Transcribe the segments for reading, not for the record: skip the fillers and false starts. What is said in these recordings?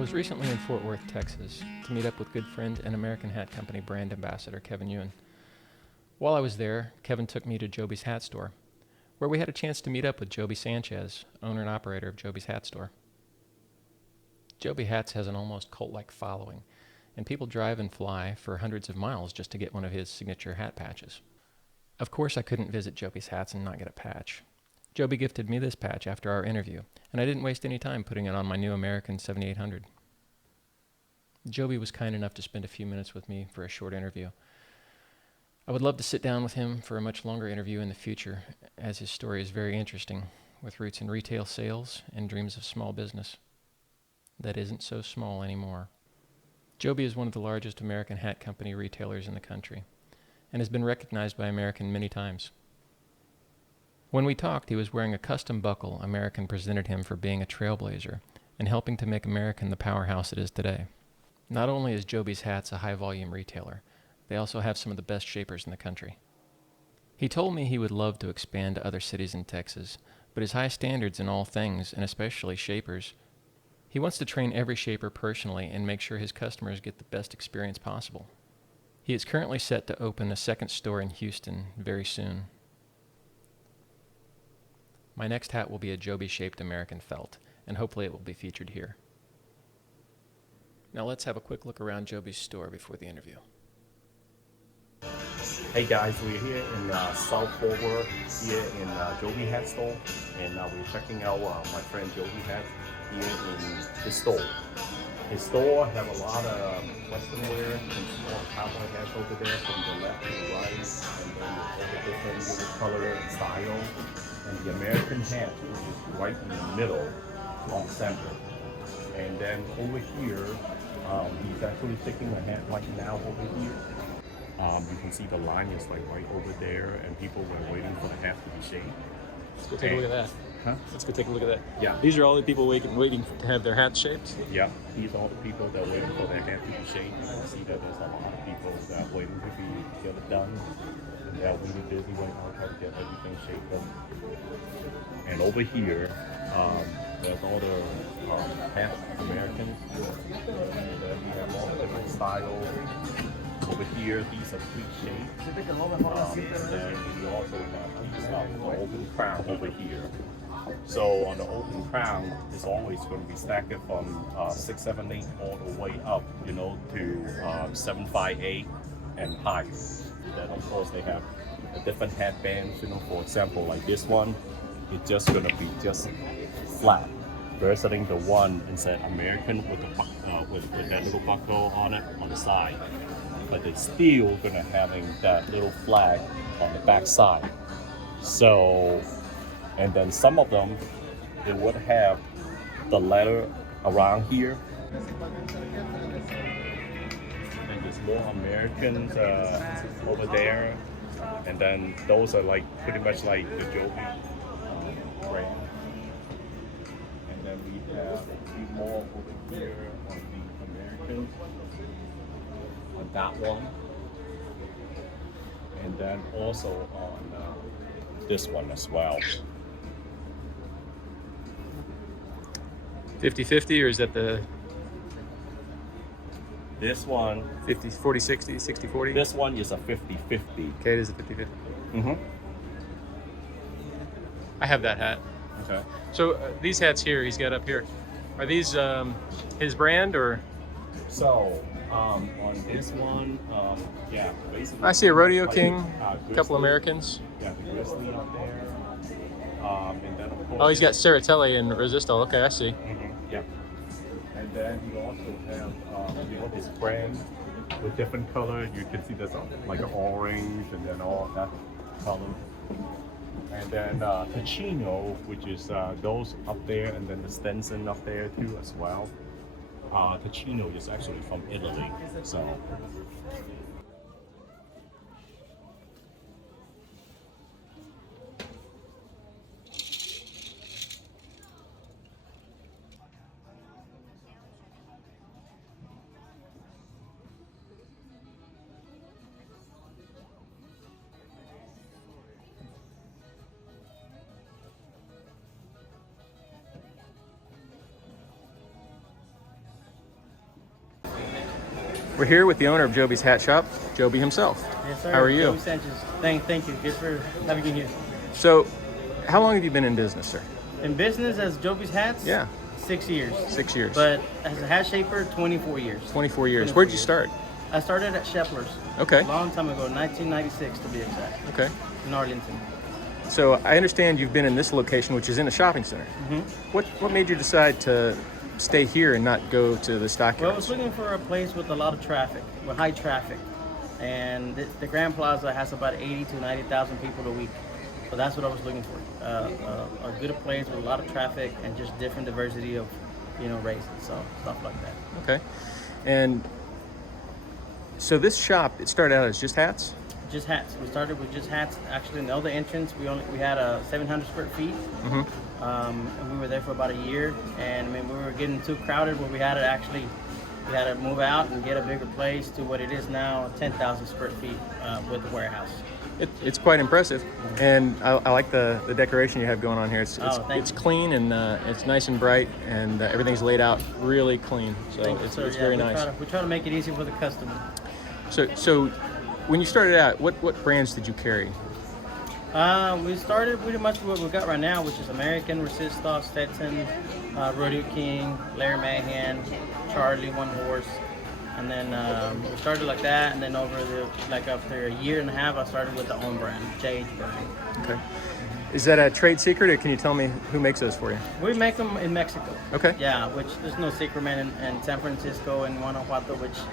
was recently in Fort Worth, Texas, to meet up with good friend and American Hat Company brand ambassador Kevin Ewan. While I was there, Kevin took me to Jobe's Hat Store, where we had a chance to meet up with Jobe Sanchez, owner and operator of Jobe's Hat Store. Jobe Hats has an almost cult-like following, and people drive and fly for hundreds of miles just to get one of his signature hat patches. Of course, I couldn't visit Jobe's Hats and not get a patch. Jobe gifted me this patch after our interview, and I didn't waste any time putting it on my new American 7800. Jobe was kind enough to spend a few minutes with me for a short interview. I would love to sit down with him for a much longer interview in the future, as his story is very interesting, with roots in retail sales and dreams of small business. That isn't so small anymore. Jobe is one of the largest American hat company retailers in the country, and has been recognized by American many times. When we talked, he was wearing a custom buckle American presented him for being a trailblazer and helping to make American the powerhouse it is today. Not only is Jobe's Hats a high-volume retailer, they also have some of the best shapers in the country. He told me he would love to expand to other cities in Texas, but his high standards in all things, and especially shapers, he wants to train every shaper personally and make sure his customers get the best experience possible. He is currently set to open a second store in Houston very soon. My next hat will be a Jobe-shaped American felt, and hopefully it will be featured here. Now let's have a quick look around Jobe's store before the interview. Hey guys, we're here in South Fwy here in Jobe Hat Store, and we're checking out my friend Jobe Hat here in his store. His store have a lot of Western wear and small cowboy hats over there from the left to the right, and then all the different color and style, and the American hat, which is right in the middle, on center. And then over here, he's actually taking a hat right now over here. You can see the line is like right over there, and people were waiting for the hat to be shaped. Let's go take a look at that. Huh? Let's go take a look at that. Yeah. These are all the people waiting to have their hats shaped? Yeah, these are all the people that are waiting for their hat to be shaped. You can see that there's a lot of people that are waiting to get it done. And they're really busy right now trying to get everything shaped up. And over here, there's all the hat Americans. And then we have all the different styles. Over here, these are pre-shaped. And then we also have these the open crown over here. So on the open crown, it's always going to be stacked from 6, 7, 8 all the way up, to 7, 5, 8 and higher. Then of course they have a different headbands. For example, like this one, it's just going to be just flat. Versus the one instead American with that little buckle on it on the side. But it's still gonna having that little flag on the back side. So, and then some of them, they would have the letter around here. And there's more Americans over there. And then those are like pretty much like the Jobe Gran. And then we have a few more over here on the Americans. On that one, and then also on this one as well. 50-50, or is that the This one 50-40-60, 60-40? This one is a 50-50. Okay, it is a 50-50. Mm-hmm. I have that hat. Okay. So these hats here he's got up here, are these his brand or? So on this one, yeah, basically. I see a Rodeo King, a couple Grizzly. Americans. Yeah, the Grizzly up there. And then of course. Oh, he's got Ceratelli and Resistol. Okay, I see. Mm-hmm. Yeah. And then you also have his brand with different color. You can see there's like an orange and then all that color. And then Ticino, which is those up there, and then the Stenson up there too as well. Ticino is actually from Italy, so. We're here with the owner of Jobe's Hat Shop, Jobe himself. Yes, sir. How are you? Jobe Sanchez. Thank you. Good for having me here. So, how long have you been in business, sir? In business as Jobe's Hats? Yeah. 6 years. 6 years. But as a hat shaper, 24 years. 24 years. 24 Where'd you years. start? I started at Shepler's. Okay. A long time ago, 1996 to be exact, Okay. in Arlington. So, I understand you've been in this location, which is in a shopping center. Mm-hmm. What made you decide to stay here and not go to the stockyards? Well, I was looking for a place with a lot of traffic, with high traffic. And the Gran Plaza has about 80 to 90,000 people a week. So that's what I was looking for. A good place with a lot of traffic and just different diversity of, races, so stuff like that. Okay. And so this shop, it started out as just hats? Just hats. We started with just hats. Actually, in the entrance, we had 700 square feet. Mm-hmm. And we were there for about a year. And I mean, we were getting too crowded where we had to move out and get a bigger place to what it is now, 10,000 square feet with the warehouse. It's quite impressive, and I like the decoration you have going on here. It's clean and it's nice and bright, and everything's laid out really clean. So it's very nice. We try to make it easy for the customer. So when you started out, what brands did you carry? We started pretty much what we got right now, which is American, Resistol, Stetson, Rodeo King, Larry Mahan, Charlie, One Horse. And then we started like that, and then after a year and a half, I started with the own brand, JH brand. Okay. Is that a trade secret, or can you tell me who makes those for you? We make them in Mexico. Okay. Yeah, which there's no secret, man, in San Francisco and Guanajuato, which is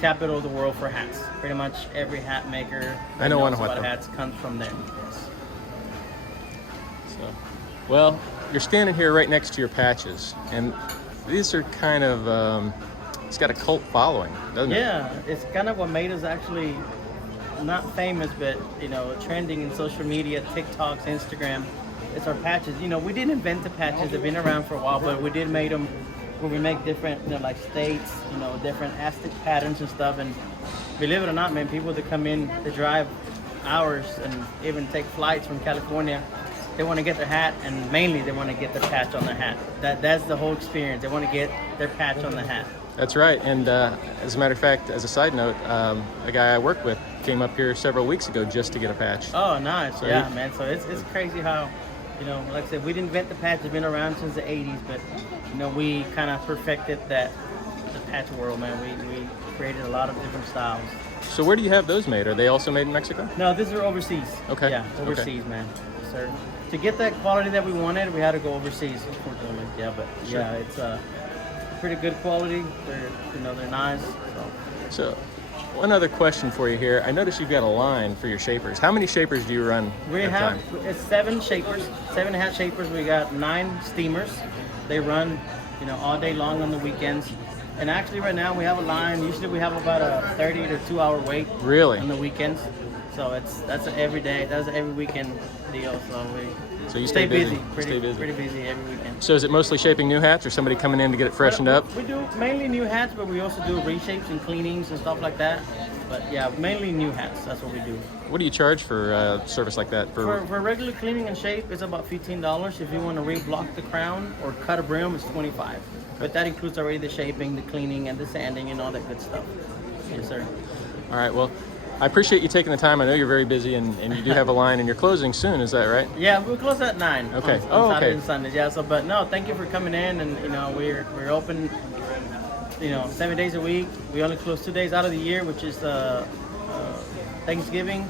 capital of the world for hats. Pretty much every hat maker that knows about hats comes from there. Yes. So, well, you're standing here right next to your patches, and these are kind of it's got a cult following, doesn't it? Yeah, it's kind of what made us actually not famous, but trending in social media, TikToks, Instagram. It's our patches. We didn't invent the patches; they've been around for a while, but we did make them where we make different, like states, different Aztec patterns and stuff. And believe it or not, man, people that come in, they drive hours and even take flights from California. They want to get their hat, and mainly they want to get their patch on their hat. That's the whole experience. They want to get their patch on the hat. That's right, and as a matter of fact, as a side note, a guy I work with came up here several weeks ago just to get a patch. Oh, nice. So yeah, man. So it's crazy how, like I said, we didn't invent the patch. It's been around since the 80s, but, we kind of perfected the patch world, man. We created a lot of different styles. So where do you have those made? Are they also made in Mexico? No, these are overseas. Okay. Yeah, overseas, man. Yes, sir. To get that quality that we wanted, we had to go overseas, unfortunately. Yeah, but sure. Yeah, it's pretty good quality. They're nice. So, one other question for you here. I noticed you've got a line for your shapers. How many shapers do you run We at a have time? 7 shapers, 7 hat shapers. We got 9 steamers. They run, all day long on the weekends. And actually, right now we have a line. Usually, we have about a 30 to 2 hour wait. Really? On the weekends. So that's an every day. That's an every weekend deal. So you stay busy. Pretty busy every weekend. So is it mostly shaping new hats, or somebody coming in to get it freshened up? We do mainly new hats, but we also do reshapes and cleanings and stuff like that. But yeah, mainly new hats. That's what we do. What do you charge for a service like that? For regular cleaning and shape, it's about $15. If you want to reblock the crown or cut a brim, it's $25. But that includes already the shaping, the cleaning, and the sanding, and all that good stuff. Yes, sir. All right. Well, I appreciate you taking the time. I know you're very busy, and you do have a line, and you're closing soon. Is that right? Yeah, we'll close at 9. Okay. On Saturday and Sundays. Yeah. So, but no, thank you for coming in, and we're open, 7 days a week. We only close 2 days out of the year, which is Thanksgiving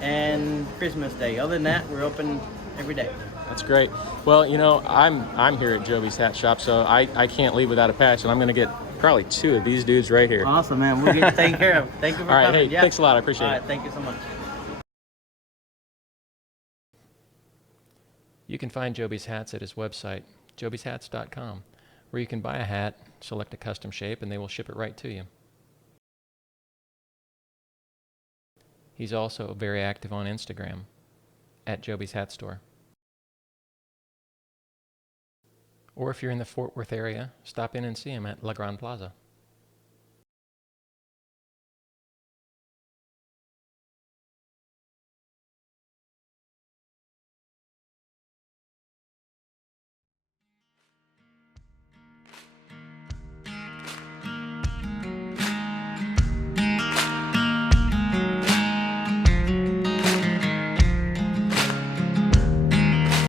and Christmas Day. Other than that, we're open every day. That's great. Well, I'm here at Jobe's Hat Shop, so I can't leave without a patch, and I'm going to get probably 2 of these dudes right here. Awesome, man. We'll get you taken care of. Thank you for coming. coming. All right, hey, thanks a lot. I appreciate it. All right, thank you so much. You can find Jobe's hats at his website, jobeshats.com, where you can buy a hat, select a custom shape, and they will ship it right to you. He's also very active on Instagram, at Jobe's Hat Store. Or if you're in the Fort Worth area, stop in and see him at Gran Plaza.